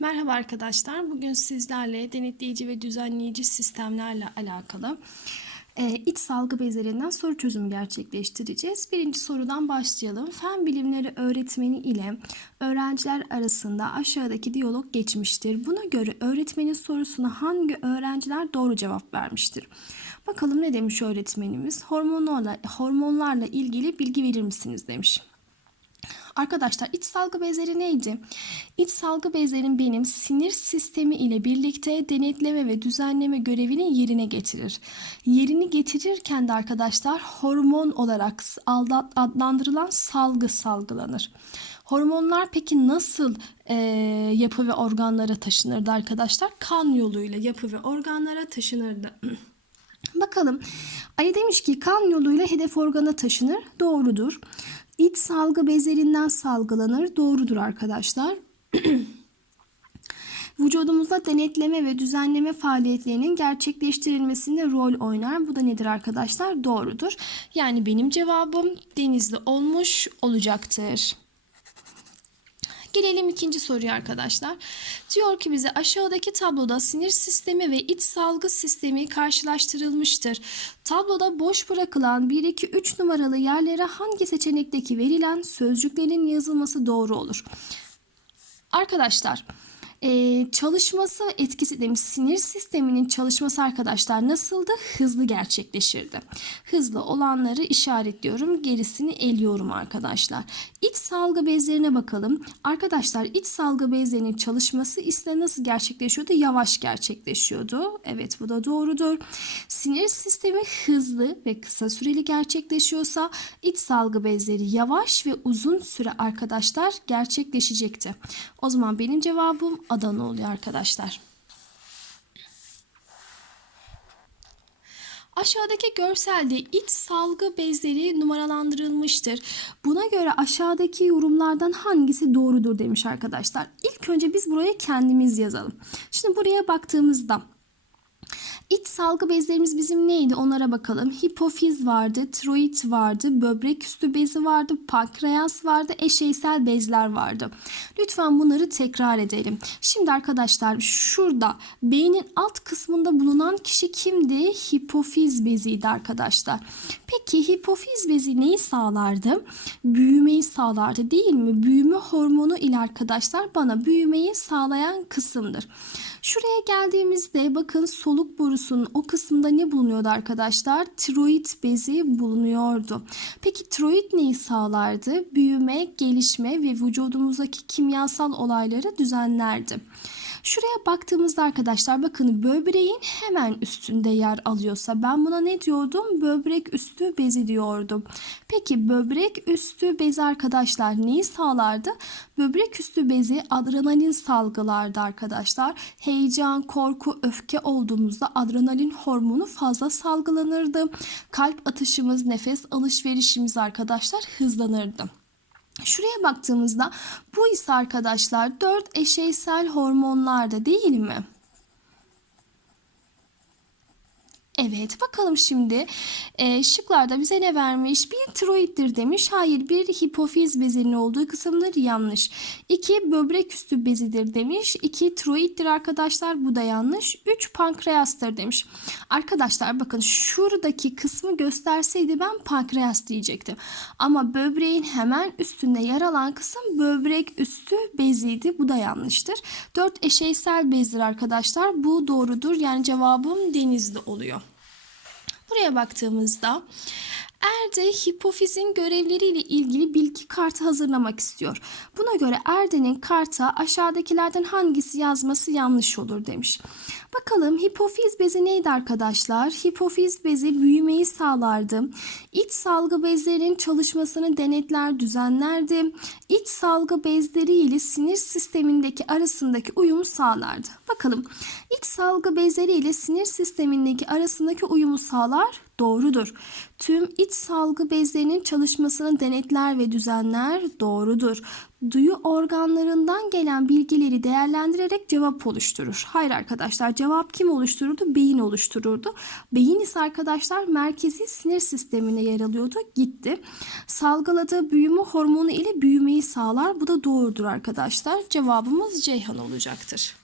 Merhaba arkadaşlar. Bugün sizlerle denetleyici ve düzenleyici sistemlerle alakalı e, iç salgı bezlerinden soru çözümü gerçekleştireceğiz. Birinci sorudan başlayalım. Fen bilimleri öğretmeni ile öğrenciler arasında aşağıdaki diyalog geçmiştir. Buna göre öğretmenin sorusuna hangi öğrenciler doğru cevap vermiştir? Bakalım ne demiş öğretmenimiz? Hormonlarla, hormonlarla ilgili bilgi verir misiniz demiş. Arkadaşlar iç salgı bezleri neydi? İç salgı bezlerin benim sinir sistemi ile birlikte denetleme ve düzenleme görevini yerine getirir. Yerini getirirken de arkadaşlar hormon olarak adlandırılan salgı salgılanır. Hormonlar peki nasıl e, yapı ve organlara taşınırdı arkadaşlar? Kan yoluyla yapı ve organlara taşınırdı. Bakalım. Ali demiş ki kan yoluyla hedef organa taşınır. Doğrudur. İç salgı bezlerinden salgılanır. Doğrudur arkadaşlar. Vücudumuzda denetleme ve düzenleme faaliyetlerinin gerçekleştirilmesinde rol oynar. Bu da nedir arkadaşlar? Doğrudur. Yani benim cevabım denizli olmuş olacaktır. Gelelim ikinci soruya arkadaşlar. Diyor ki bize aşağıdaki tabloda sinir sistemi ve iç salgı sistemi karşılaştırılmıştır. Tabloda boş bırakılan 1, 2, 3 numaralı yerlere hangi seçenekteki verilen sözcüklerin yazılması doğru olur? Arkadaşlar ee, çalışması etkisi demiş sinir sisteminin çalışması arkadaşlar nasıldı? Hızlı gerçekleşirdi. Hızlı olanları işaretliyorum gerisini eliyorum arkadaşlar. İç salgı bezlerine bakalım. Arkadaşlar iç salgı bezlerinin çalışması ise nasıl gerçekleşiyordu? Yavaş gerçekleşiyordu. Evet bu da doğrudur. Sinir sistemi hızlı ve kısa süreli gerçekleşiyorsa iç salgı bezleri yavaş ve uzun süre arkadaşlar gerçekleşecekti. O zaman benim cevabım Adana oluyor arkadaşlar. Aşağıdaki görselde iç salgı bezleri numaralandırılmıştır. Buna göre aşağıdaki yorumlardan hangisi doğrudur demiş arkadaşlar. İlk önce biz buraya kendimiz yazalım. Şimdi buraya baktığımızda İç salgı bezlerimiz bizim neydi onlara bakalım. Hipofiz vardı, tiroid vardı, böbrek üstü bezi vardı, pankreas vardı, eşeysel bezler vardı. Lütfen bunları tekrar edelim. Şimdi arkadaşlar şurada beynin alt kısmında bulunan kişi kimdi? Hipofiz beziydi arkadaşlar. Peki hipofiz bezi neyi sağlardı? Büyümeyi sağlardı değil mi? Büyüme hormonu ile arkadaşlar bana büyümeyi sağlayan kısımdır. Şuraya geldiğimizde bakın soluk borusunun o kısmında ne bulunuyordu arkadaşlar? Tiroid bezi bulunuyordu. Peki tiroid neyi sağlardı? Büyüme, gelişme ve vücudumuzdaki kimyasal olayları düzenlerdi. Şuraya baktığımızda arkadaşlar bakın böbreğin hemen üstünde yer alıyorsa ben buna ne diyordum? Böbrek üstü bezi diyordum. Peki böbrek üstü bezi arkadaşlar neyi sağlardı? Böbrek üstü bezi adrenalin salgılardı arkadaşlar. Heyecan, korku, öfke olduğumuzda adrenalin hormonu fazla salgılanırdı. Kalp atışımız, nefes alışverişimiz arkadaşlar hızlanırdı. Şuraya baktığımızda bu ise arkadaşlar 4 eşeysel hormonlarda değil mi? Evet bakalım şimdi e, şıklarda bize ne vermiş? Bir tiroiddir demiş. Hayır bir hipofiz bezinin olduğu kısımdır yanlış. İki böbrek üstü bezidir demiş. İki tiroiddir arkadaşlar bu da yanlış. Üç pankreastır demiş. Arkadaşlar bakın şuradaki kısmı gösterseydi ben pankreas diyecektim. Ama böbreğin hemen üstünde yer alan kısım böbrek üstü beziydi. Bu da yanlıştır. Dört eşeysel bezdir arkadaşlar. Bu doğrudur. Yani cevabım denizli oluyor. Buraya baktığımızda Erde hipofizin görevleriyle ilgili bilgi kartı hazırlamak istiyor. Buna göre Erde'nin karta aşağıdakilerden hangisi yazması yanlış olur demiş. Bakalım hipofiz bezi neydi arkadaşlar? Hipofiz bezi büyümeyi sağlardı. İç salgı bezlerinin çalışmasını denetler, düzenlerdi. İç salgı bezleri ile sinir sistemindeki arasındaki uyumu sağlardı. Bakalım. İç salgı bezleri ile sinir sistemindeki arasındaki uyumu sağlar. Doğrudur. Tüm iç salgı bezlerinin çalışmasını denetler ve düzenler. Doğrudur. Duyu organlarından gelen bilgileri değerlendirerek cevap oluşturur. Hayır arkadaşlar cevap kim oluştururdu? Beyin oluştururdu. Beyin ise arkadaşlar merkezi sinir sistemine yer alıyordu. Gitti. Salgıladığı büyüme hormonu ile büyümeyi sağlar. Bu da doğrudur arkadaşlar. Cevabımız Ceyhan olacaktır.